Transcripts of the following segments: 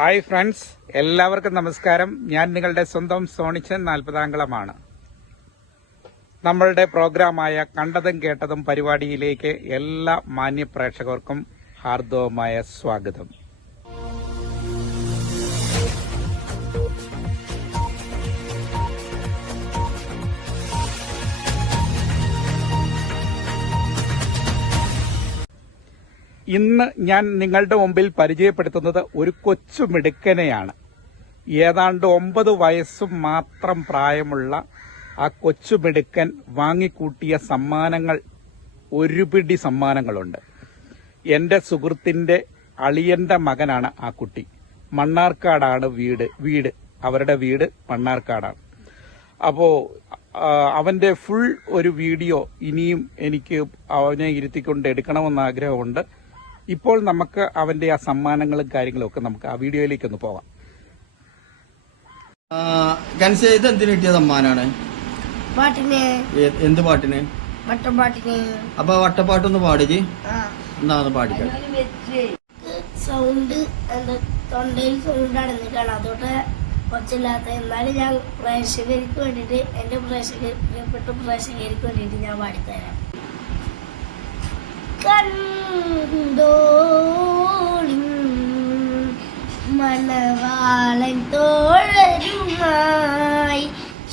Hi friends എല്ലാവർക്കും നമസ്കാരം. ഞാൻ നിങ്ങളുടെ സ്വന്തം സോണിച്ചൻ നാൽപ്പതാംകളമാണ് നമ്മളുടെ പ്രോഗ്രാമായ കണ്ടതും കേട്ടതും പരിപാടിയിലേക്ക് എല്ലാ മാന്യപ്രേക്ഷകർക്കും ഹാർദവമായ സ്വാഗതം. ഇന്ന് ഞാൻ നിങ്ങളുടെ മുമ്പിൽ പരിചയപ്പെടുത്തുന്നത് ഒരു കൊച്ചു മിടുക്കനെയാണ്. ഏതാണ്ട് ഒമ്പത് വയസ്സും മാത്രം പ്രായമുള്ള ആ കൊച്ചു മിടുക്കൻ വാങ്ങിക്കൂട്ടിയ സമ്മാനങ്ങൾ ഒരുപിടി സമ്മാനങ്ങളുണ്ട്. എന്റെ സുഹൃത്തിന്റെ അളിയന്റെ മകനാണ് ആ കുട്ടി. മണ്ണാർക്കാടാണ് വീട് വീട്. അവരുടെ വീട് മണ്ണാർക്കാടാണ്. അപ്പോ അവന്റെ ഫുൾ ഒരു വീഡിയോ ഇനിയും എനിക്ക് അവനെ ഇരുത്തിക്കൊണ്ട് എടുക്കണമെന്ന് ആഗ്രഹമുണ്ട്. ഇപ്പോൾ നമുക്ക് അവന്റെ ആ സമ്മാനങ്ങളും കാര്യങ്ങളും ഒക്കെ നമുക്ക് ആ വീഡിയോയിലേക്ക് ഒന്ന് പോവാം. ഗൻസ ഇത് എന്തിനു കിട്ടിയ സമ്മാനാണ്? പാട്ടിന്. എന്ത് പാട്ടിന്? വട്ടപ്പാട്ടിന്. അപ്പൊ വട്ടപ്പാട്ടൊന്ന് പാടിജി ആ. എന്നാ ഒന്ന് പാടിക്കാം. സൗണ്ട് എന്താ തൊണ്ടയിൽ സൗണ്ട് അടഞ്ഞിട്ടാണ് അതോട്ട് ഒച്ചില്ലാത്ത എന്നാലും ഞാൻ പ്രേക്ഷകർക്ക് വേണ്ടിയിട്ട് എന്റെ പ്രേക്ഷകർ പ്രിയപ്പെട്ട പ്രേക്ഷകർക്ക് വേണ്ടിയിട്ട് ഞാൻ പാടിത്തരാം. കണ്ടോളിൻ മണവാളൻ തോഴരുമായി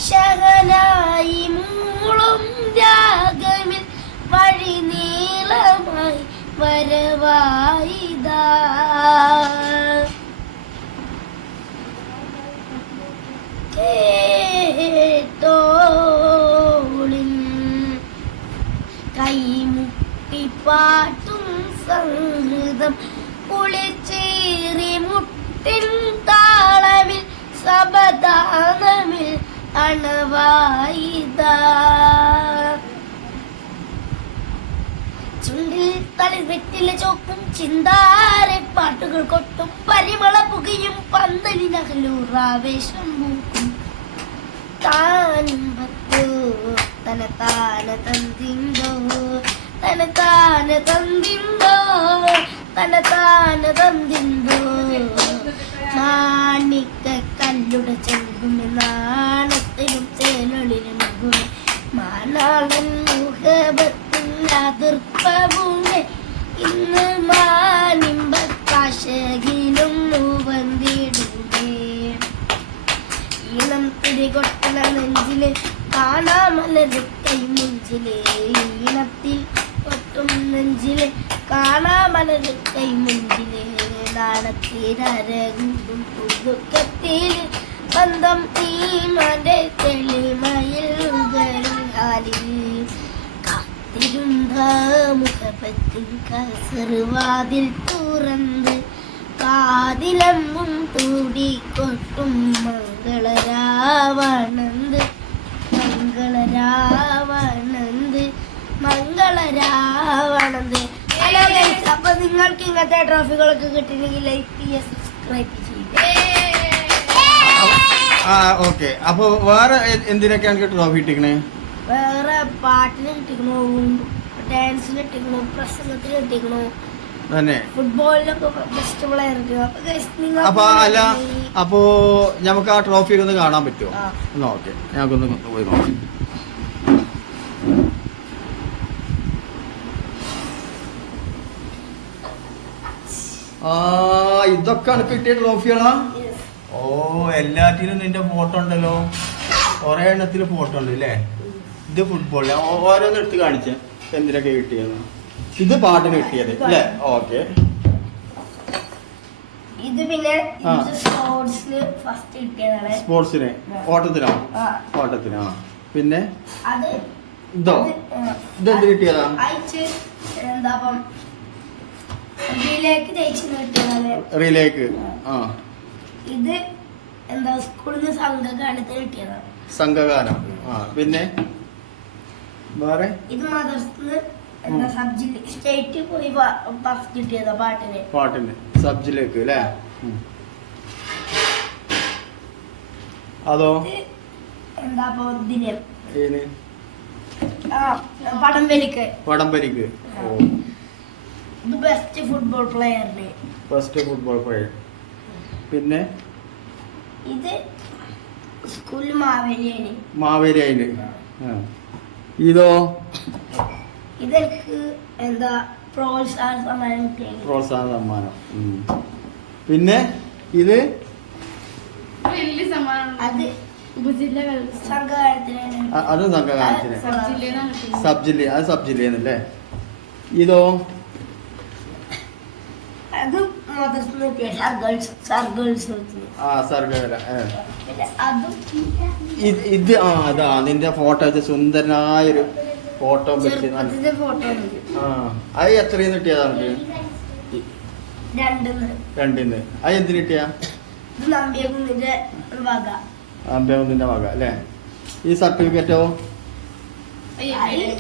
ശകനായി മൂളും രാഗമിൽ വഴി നീളമായി വരവായിതാ. കൈമുട്ടിപ്പാട്ടും സംഗീതം. കുളിച്ചേറി മുട്ടിൻ താളമിൽ സബദാനമിൽ അണവായിത ചുണ്ടിൽ തളിവെറ്റിലെ ചോക്കും ചിന്താരെ പാട്ടുകൾ കൊട്ടും പരിമള പുകയും പന്തലിനകലൂറാവേശം മൂക്കും താനും ഭക്തോ തന താന തന്തിന്തോ തന്തിന്തോ തന താന തന്തിന്തോ നാണിക്ക കല്ലുടെ ചെങ്കുമി നാണത്തിലും ചേലൊളിലും മാനാളൻ മുഖപത്തിൻ അതിർപ്പവുണ്ട് ഇന്ന് മാനിമ്പ കാശകിലും വന്നിടുന്നേ ഈണം തിരികൊട്ടണ നെഞ്ചിൽ കാണാമലര് കൈ ഈണത്തിൽ കൊട്ടും നെഞ്ചിലെ കാണാമലര് കൈമുഞ്ചിലെ മുഞ്ചിൽ പുതുക്കത്തിൽ ബന്ധം തീമന്റെ തെളിമയിൽ കാത്തിരുന്ന മുഖപത്തിൽ കസറുവാതിൽ തുറന്ന് കാതിലമ്മും തൂടിക്കൊട്ടും മംഗളരാവണന്ത് മംഗളരാവണന്ത് മംഗളരാവണന്ത് ഹലോ ഗൈസ് അപ്പൊ നിങ്ങൾക്ക് ഇങ്ങനത്തെ ട്രോഫികളൊക്കെ കിട്ടണമെങ്കിൽ ലൈക്ക് ചെയ്യുക സബ്സ്ക്രൈബ് ചെയ്യുക. ആ ഓക്കെ അപ്പൊ വേറെ എന്തിനൊക്കെയാണ് ട്രോഫി കിട്ടിക്കണേ? വേറെ പാട്ടിന് കിട്ടിക്കണു ഡാൻസിന് കിട്ടിക്കണു പ്രസംഗത്തിന് കിട്ടിക്കണു. തന്നെ. അപ്പൊ അല്ല അപ്പോ നമുക്ക് ആ ട്രോഫി ഒന്ന് കാണാൻ പറ്റുമോ. എന്നാ ഓക്കെ ഞങ്ങൾക്കൊന്ന് പോയി നോക്കാം. ആ ഇതൊക്കെ അനക്ക് കിട്ടിയ ട്രോഫികളാ? ഓ എല്ലാറ്റിനും നിന്റെ ഫോട്ടോ ഉണ്ടല്ലോ കൊറേ എണ്ണത്തിൽ ഫോട്ടോ ഉണ്ട് അല്ലേ ഇത് ഫുട്ബോൾ ഓരോന്ന് എടുത്ത് കാണിച്ചേ. എന്തിനൊക്കെ കിട്ടിയത്? ഇത് പാട്ടിന് കിട്ടിയത് അല്ലേ ഓക്കെ. ഇത് പിന്നെ സ്പോർട്സിന്. ഓട്ടത്തിനോ. ഓട്ടത്തിനോ. പിന്നെ? ഇതോ? ഇത് എന്ത് ഇതെന്ത് കിട്ടിയതാ? എന്താ റിലേക്ക്. ആ. ഇത് എന്താ സ്കൂളിൽ നിന്ന് സംഘഗാനത്തിന് കിട്ടിയതാണ് സംഘഗാനം. ആ. പിന്നെ? വേറെ? ഇത് മദർസിന്ന് എന്താ ഉം. സ്റ്റേറ്റ് പോയി ഫസ്റ്റ് കിട്ടിയതാ പാട്ടിന്. പാട്ടിന്. സബ്ജിലേക്ക് അല്ലേ. അതോ? എന്താ ഇതിന് ഏന് ആ പടം പരിക്ക് ഓ. Best football first football player പിന്നെ? ഇത് സ്കൂളിൽ മാവേലിയാണ്. മാവേലി. ഇതോ? ഇതെനിക്ക് എന്താ പ്രോത്സാഹന സമ്മാനം കിട്ടിയത്. പ്രോത്സാഹന സമ്മാനം. ഉം. പിന്നെ? ഇത്? വലിയ സമ്മാനം അത് ഉപജില്ല കലോത്സവം സംഘകാലത്തിലാണ് അ- അതും സംഘകാലത്തിന് സബ് ജില്ലയിലാണ് കിട്ടിയത്. സബ് ജില്ല അത് സബ് ജില്ലയെന്നല്ലേ ഇതോ? അത് ആ. പിന്നെ അതും ഇത് ഇത് ആ അതാ നിന്റെ ഫോട്ടോ വെച്ച സുന്ദരനായൊരു ഫോട്ടോ വെച്ച് നല്ല- ഫോട്ടോ ആ അത് എത്രയും കിട്ടിയതാ നമുക്ക് രണ്ടെന്ന്. രണ്ടിന്ന്. അത് എന്തിന് കിട്ടിയാ? ഇത് നമ്പിയകുന്നിന്റെ വക. അമ്പതിന്റെ വക അല്ലേ? ഈ സർട്ടിഫിക്കറ്റോ?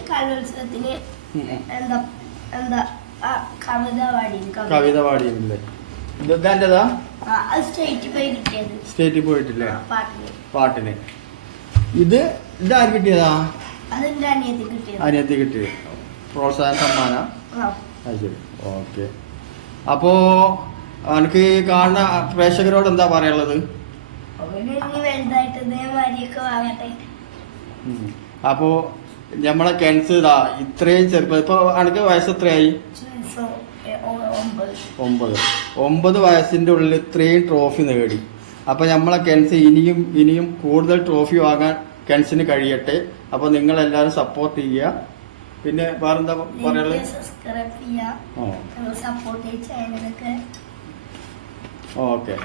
കലോത്സവത്തിന് എന്താ എന്താ കവിത പാടി കവിത? പാടിയില്ലേ. ഇത് ഇതെന്റെതാ സ്റ്റേറ്റിൽ പോയിട്ടില്ലേ? പാട്ടിന് ഇത് ഇതാര് കിട്ടിയതാ? അനിയത്തി കിട്ടിയത്. പ്രോത്സാഹന സമ്മാന. അത് ശരി. ഓക്കെ. അപ്പോ എനിക്ക് കാണുന്ന പ്രേക്ഷകരോട് എന്താ പറയാനുള്ളത്. അപ്പോ നമ്മളെ കെൻസ് ഇതാ ഇത്രയും ചെറുപ്പം. ഇപ്പൊ എനിക്ക് വയസ്സ് എത്രയായി? ഒമ്പത്. ഒമ്പത്. വയസ്സിന്റെ ഉള്ളിൽ ഇത്രയും ട്രോഫി നേടി. അപ്പോൾ നമ്മളെ കെൻസ് ഇനിയും ഇനിയും കൂടുതൽ ട്രോഫി വാങ്ങാൻ കെൻസിന് കഴിയട്ടെ. അപ്പോൾ നിങ്ങൾ എല്ലാവരും സപ്പോർട്ട് ചെയ്യുക. പിന്നെ വേറെന്താ പറയാനുള്ളത്? Support okay.